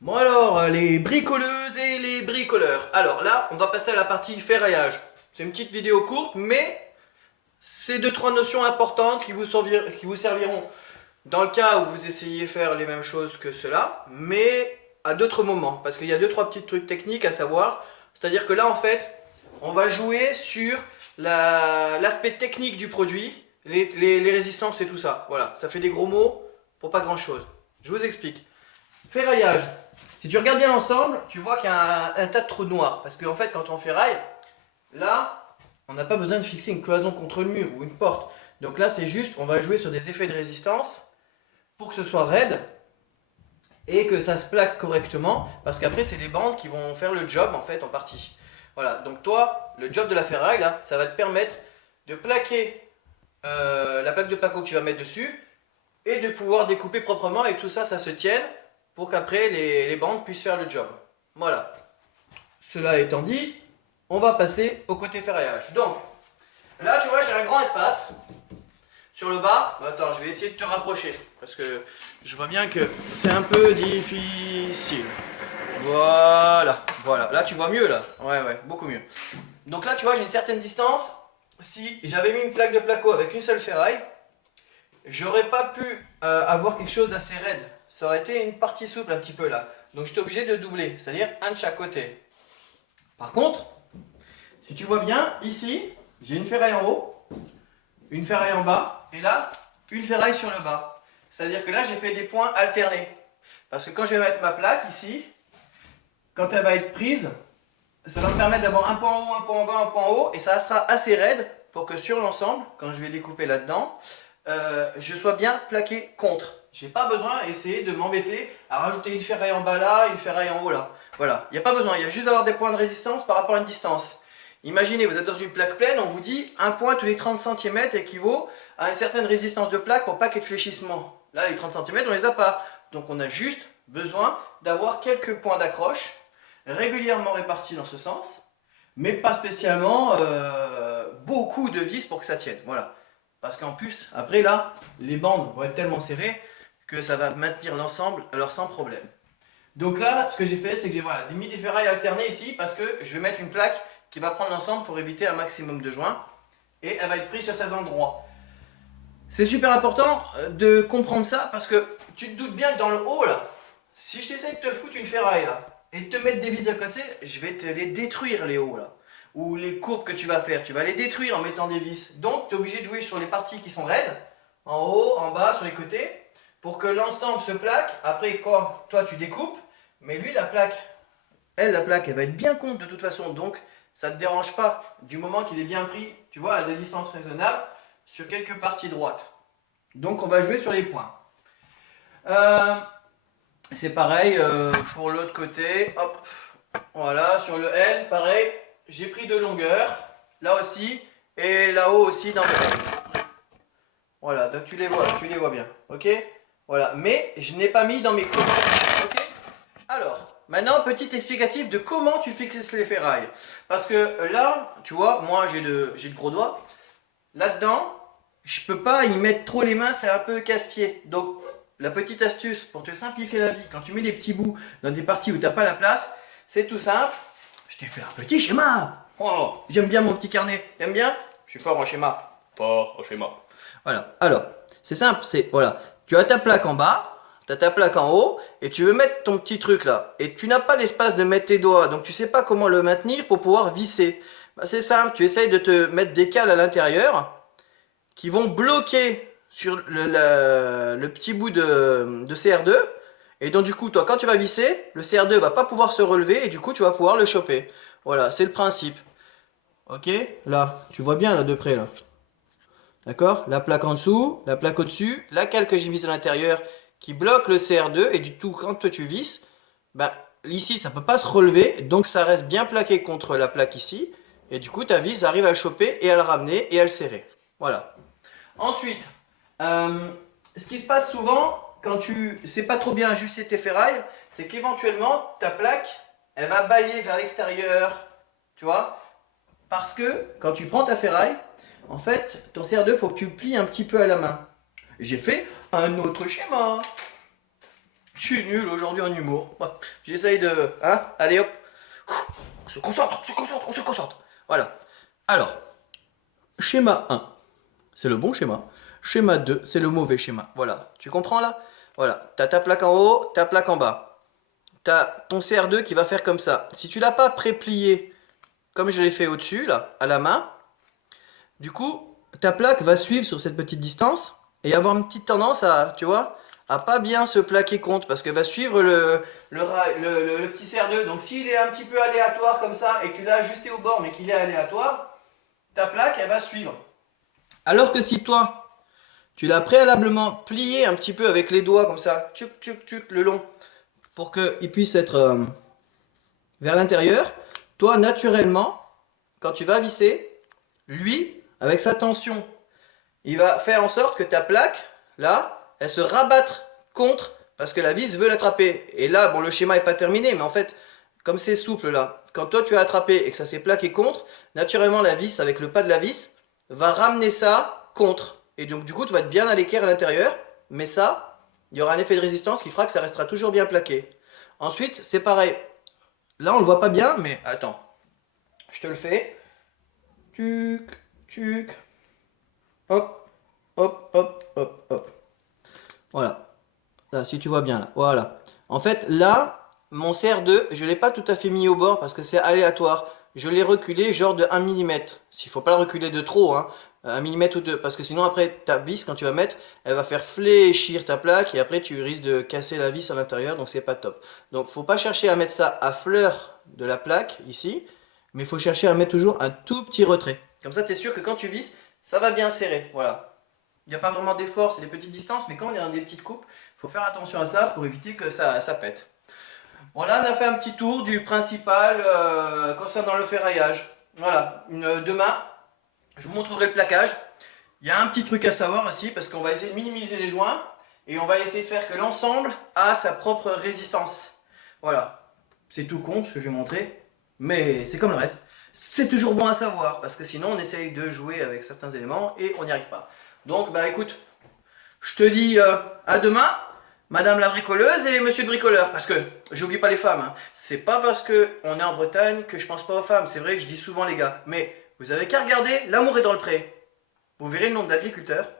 Bon alors, les bricoleuses et les bricoleurs. Alors là, on va passer à la partie ferraillage. C'est une petite vidéo courte, mais c'est deux trois notions importantes qui vous serviront dans le cas où vous essayez de faire les mêmes choses que cela, mais à d'autres moments. Parce qu'il y a deux trois petits trucs techniques à savoir. C'est-à-dire que là, en fait, on va jouer sur l'aspect technique du produit, les résistances et tout ça. Voilà, ça fait des gros mots pour pas grand-chose. Je vous explique. Ferraillage. Si tu regardes bien ensemble, tu vois qu'il y a un tas de trous noirs. Parce qu'en fait, quand on ferraille, là, on n'a pas besoin de fixer une cloison contre le mur ou une porte. Donc là, c'est juste, on va jouer sur des effets de résistance pour que ce soit raide et que ça se plaque correctement. Parce qu'après, c'est les bandes qui vont faire le job en fait en partie. Voilà, donc toi, le job de la ferraille, là, ça va te permettre de plaquer la plaque de placo que tu vas mettre dessus et de pouvoir découper proprement et que tout ça, ça se tienne pour qu'après les bandes puissent faire le job. Voilà. Cela étant dit, on va passer au côté ferraillage. Donc, là, tu vois, j'ai un grand espace. Sur le bas, attends, je vais essayer de te rapprocher parce que je vois bien que c'est un peu difficile. Voilà, voilà. Là, tu vois mieux, là. Ouais, ouais, beaucoup mieux. Donc là, tu vois, j'ai une certaine distance. Si j'avais mis une plaque de placo avec une seule ferraille, j'aurais pas pu avoir quelque chose d'assez raide. Ça aurait été une partie souple un petit peu là. Donc j'étais obligé de doubler, c'est-à-dire un de chaque côté. Par contre, si tu vois bien, ici, j'ai une ferraille en haut, une ferraille en bas, et là, une ferraille sur le bas. C'est-à-dire que là, j'ai fait des points alternés. Parce que quand je vais mettre ma plaque ici, quand elle va être prise, ça va me permettre d'avoir un point en haut, un point en bas, un point en haut, et ça sera assez raide pour que sur l'ensemble, quand je vais découper là-dedans, je sois bien plaqué contre. J'ai pas besoin d'essayer de m'embêter à rajouter une ferraille en bas là, une ferraille en haut là. Voilà, il n'y a pas besoin, il y a juste d'avoir des points de résistance par rapport à une distance. Imaginez, vous êtes dans une plaque pleine, on vous dit un point tous les 30 cm équivaut à une certaine résistance de plaque pour pas qu'il y ait de fléchissement. Là, les 30 cm, on les a pas. Donc on a juste besoin d'avoir quelques points d'accroche régulièrement répartis dans ce sens, mais pas spécialement beaucoup de vis pour que ça tienne. Voilà. Parce qu'en plus, après là, les bandes vont être tellement serrées que ça va maintenir l'ensemble alors sans problème. Donc là, ce que j'ai fait, c'est que j'ai voilà, mis des ferrailles alternées ici parce que je vais mettre une plaque qui va prendre l'ensemble pour éviter un maximum de joints et elle va être prise sur ces endroits. C'est super important de comprendre ça parce que tu te doutes bien que dans le haut là, si je t'essaie de te foutre une ferraille là et de te mettre des vis à côté, je vais te les détruire les hauts là. Ou les courbes que tu vas faire, tu vas les détruire en mettant des vis. Donc tu es obligé de jouer sur les parties qui sont raides, en haut, en bas, sur les côtés, pour que l'ensemble se plaque. Après quoi, toi tu découpes, mais lui la plaque, la plaque, elle va être bien contre de toute façon. Donc ça ne te dérange pas du moment qu'il est bien pris, tu vois, à des distances raisonnables sur quelques parties droites. Donc on va jouer sur les points. Euh, c'est pareil pour l'autre côté. Hop, voilà, sur le L, pareil. J'ai pris de longueur, là aussi, et là-haut aussi dans le L. Voilà, donc tu les vois bien, ok. Voilà, mais je n'ai pas mis dans mes courbes, ok. Alors, maintenant, petit explicatif de comment tu fixes les ferrailles. Parce que là, tu vois, moi j'ai de gros doigts. Là-dedans, je peux pas y mettre trop les mains, c'est un peu casse-pied. Donc, la petite astuce pour te simplifier la vie, quand tu mets des petits bouts dans des parties où tu n'as pas la place, c'est tout simple. Je t'ai fait un petit schéma. Oh, j'aime bien mon petit carnet. T'aimes bien? Je suis fort en schéma. Fort en schéma. Voilà. Alors, c'est simple. C'est voilà. Tu as ta plaque en bas, tu as ta plaque en haut, et tu veux mettre ton petit truc là. Et tu n'as pas l'espace de mettre tes doigts, donc tu sais pas comment le maintenir pour pouvoir visser. Bah, c'est simple. Tu essayes de te mettre des cales à l'intérieur qui vont bloquer sur le petit bout de CR2. Et donc du coup, toi, quand tu vas visser, le CR2 va pas pouvoir se relever et du coup, tu vas pouvoir le choper. Voilà, c'est le principe. Ok, là, tu vois bien là de près là. D'accord. La plaque en dessous, la plaque au-dessus, la cale que j'ai mise à l'intérieur qui bloque le CR2 et du tout, quand toi tu visses, bah, ici ça peut pas se relever, donc ça reste bien plaqué contre la plaque ici. Et du coup, ta vis arrive à le choper et à le ramener et à le serrer. Voilà. Ensuite, ce qui se passe souvent quand tu sais pas trop bien ajuster tes ferrailles, c'est qu'éventuellement ta plaque, elle va bâiller vers l'extérieur, tu vois, parce que quand tu prends ta ferraille, en fait, ton CR2, il faut que tu le plies un petit peu à la main. J'ai fait un autre schéma. Je suis nul aujourd'hui en humour. J'essaye de... Hein? Allez hop. On se concentre, on se concentre, on se concentre. Voilà. Alors, schéma 1, c'est le bon schéma. Schéma 2, c'est le mauvais schéma. Voilà. Tu comprends là? Voilà. Tu as ta plaque en haut, ta plaque en bas. Tu as ton CR2 qui va faire comme ça. Si tu l'as pas préplié comme je l'ai fait au-dessus, là, à la main, du coup, ta plaque va suivre sur cette petite distance et avoir une petite tendance à, tu vois, à pas bien se plaquer contre parce qu'elle va suivre le petit CR2. Donc s'il est un petit peu aléatoire comme ça et que tu l'as ajusté au bord mais qu'il est aléatoire, ta plaque, elle va suivre. Alors que si toi, tu l'as préalablement plié un petit peu avec les doigts comme ça, tchuc, tchuc, tchuc, le long, pour qu'il puisse être vers l'intérieur, toi, naturellement, quand tu vas visser, lui, avec sa tension, il va faire en sorte que ta plaque, là, elle se rabatte contre, parce que la vis veut l'attraper. Et là, bon, le schéma n'est pas terminé, mais en fait, comme c'est souple là, quand toi tu as attrapé et que ça s'est plaqué contre, naturellement la vis, avec le pas de la vis, va ramener ça contre. Et donc du coup, tu vas être bien à l'équerre à l'intérieur, mais ça, il y aura un effet de résistance qui fera que ça restera toujours bien plaqué. Ensuite, c'est pareil. Là, on le voit pas bien, mais attends. Je te le fais. Tuc, tuc. Hop, hop, hop, hop, hop. Voilà. Là, si tu vois bien, là. Voilà. En fait, là, mon CR2, je ne l'ai pas tout à fait mis au bord parce que c'est aléatoire. Je l'ai reculé genre de 1 mm. S'il ne faut pas le reculer de trop, hein. 1 mm ou 2. Parce que sinon, après, ta vis, quand tu vas mettre, elle va faire fléchir ta plaque et après, tu risques de casser la vis à l'intérieur. Donc, c'est pas top. Donc, il ne faut pas chercher à mettre ça à fleur de la plaque, ici. Mais il faut chercher à mettre toujours un tout petit retrait. Comme ça, tu es sûr que quand tu visses, ça va bien serrer. Voilà. Il n'y a pas vraiment d'effort, c'est des petites distances. Mais quand on est dans des petites coupes, il faut faire attention à ça pour éviter que ça pète. Voilà, on a fait un petit tour du principal concernant le ferraillage. Voilà, demain, je vous montrerai le plaquage. Il y a un petit truc à savoir aussi, parce qu'on va essayer de minimiser les joints, et on va essayer de faire que l'ensemble a sa propre résistance. Voilà, c'est tout con ce que je vais montrer, mais c'est comme le reste. C'est toujours bon à savoir, parce que sinon on essaye de jouer avec certains éléments, et on n'y arrive pas. Donc, bah écoute, je te dis à demain. Madame la bricoleuse et monsieur le bricoleur, parce que j'oublie pas les femmes, hein. C'est pas parce qu'on est en Bretagne que je pense pas aux femmes, c'est vrai que je dis souvent les gars, mais vous avez qu'à regarder L'amour est dans le pré. Vous verrez le nombre d'agriculteurs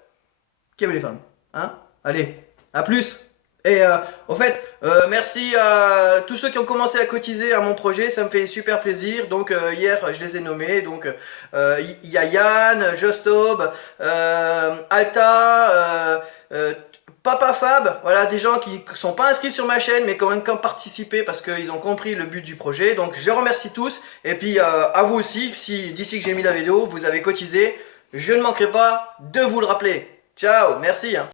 qui aiment les femmes, hein. Allez, à plus. Et au fait, merci à tous ceux qui ont commencé à cotiser à mon projet, ça me fait super plaisir. Donc hier, je les ai nommés. Donc il y a Yann, Justob, Alta, Papa Fab, voilà, des gens qui ne sont pas inscrits sur ma chaîne mais quand même participé parce qu'ils ont compris le but du projet. Donc je remercie tous et puis à vous aussi, si d'ici que j'ai mis la vidéo, vous avez cotisé, je ne manquerai pas de vous le rappeler. Ciao, merci, hein.